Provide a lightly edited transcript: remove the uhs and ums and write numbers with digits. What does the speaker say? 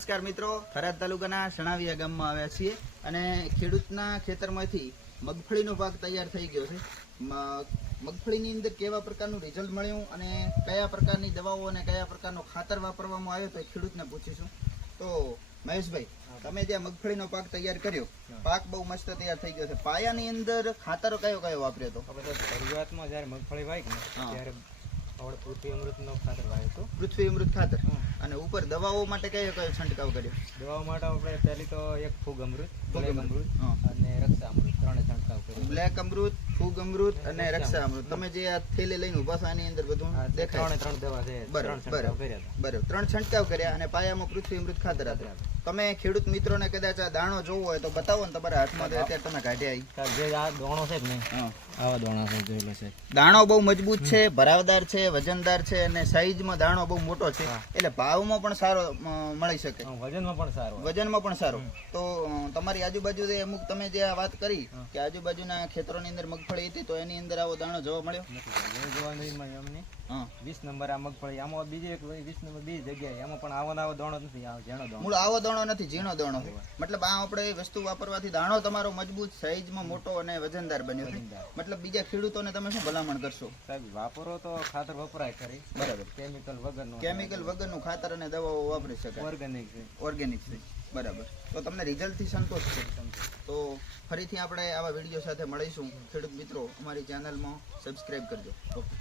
નમસ્કાર મિત્રો, થરાદ તાલુકાના સણાવિયા ગામમાં આવ્યા છીએ અને ખેડૂતના ખેતરમાંથી મગફળીનો પાક તૈયાર થઈ ગયો છે. મગફળીની અંદર કેવા પ્રકારનું રિઝલ્ટ મળ્યું અને કયા પ્રકારની દવાઓ અને કયા પ્રકારનો ખાતર વાપરવામાં આવ્યો તો ખેડૂતને પૂછીશું. તો મહેશભાઈ, તમે જે મગફળીનો પાક તૈયાર કર્યો, પાક બહુ મસ્ત તૈયાર થઈ ગયો છે. પાયાની અંદર ખાતરો કયો કયો વાપર્યો હતો? શરૂઆતમાં જ્યારે મગફળી વાવી ને ત્યારે પૃથ્વી અમૃતનો ખાતર વાવ્યો હતો. પૃથ્વી અમૃત ખાતર. અને ઉપર દવાઓ માટે કયો કયો છંટકાવ કર્યો? દવાઓ માટે આપણે પહેલી તો એક ફૂગ અમૃત, બ્લેક અમૃત અને રક્ષા અમૃત ત્રણે છંટકાવ કર્યો. બ્લેક અમૃત, ફૂગ અમૃત અને રક્ષા અમૃત. તમે જે આ થેલી લઈને ઉભા છો આની અંદર બધું દેખાય. ત્રણ દવા છે. બરાબર, ત્રણ છંટકાવ કર્યા અને પાયામાં પૃથ્વી અમૃત ખાતર હતા. તમે ખેડૂત મિત્રોને કદાચ આ દાણો જોવો હોય તો બતાવો ને તમારા હાથમાં. અત્યારે તમે કાઢ્યા જે આ દાણો છે ને, આવા દાણા છે, જોયેલો છે. દાણો બહુ મજબૂત છે, ભરાવદાર છે, વજનદાર છે અને સાઈઝમાં દાણો બહુ મોટો છે, એટલે ભાવમાં પણ સારો મળી શકે, વજનમાં પણ સારો. તો તમારી આજુબાજુ અમુક તમે જે આ વાત કરી કે આજુબાજુના ખેતરોની અંદર મગફળી હતી તો એની અંદર આવો દાણો જોવા મળ્યો? જોવા નહીં મળ્યો અમને. 20 નંબર આ મગફળી, આમાં બીજી એક 20 નંબર બીજી જગ્યાએ, એમાં પણ આવો દાણો નથી, ઝીણો દાણો. મૂળ આવો દાણો નથી, ઝીણો દાણો. મતલબ આ આપણે વસ્તુ વાપરવાથી દાણો તમારો મજબૂત, સાઈઝમાં મોટો અને વજનદાર બન્યો છે. મતલબ બીજા ખેડૂતોને તમે શું ભલામણ કરશો? સાહેબ, વાપરો તો ખાતર વપરાય ખરી. બરાબર. કેમિકલ વગરનું ખાતર અને દવાઓ વાપરી શકાય. ઓર્ગેનિક છે. બરાબર. તો તમને રિઝલ્ટથી સંતોષ છે? તો ફરીથી આપણે આવા વિડીયો સાથે મળીશું. ખેડૂત મિત્રો, અમારી ચેનલમાં સબસ્ક્રાઈબ કરજો. ઓકે.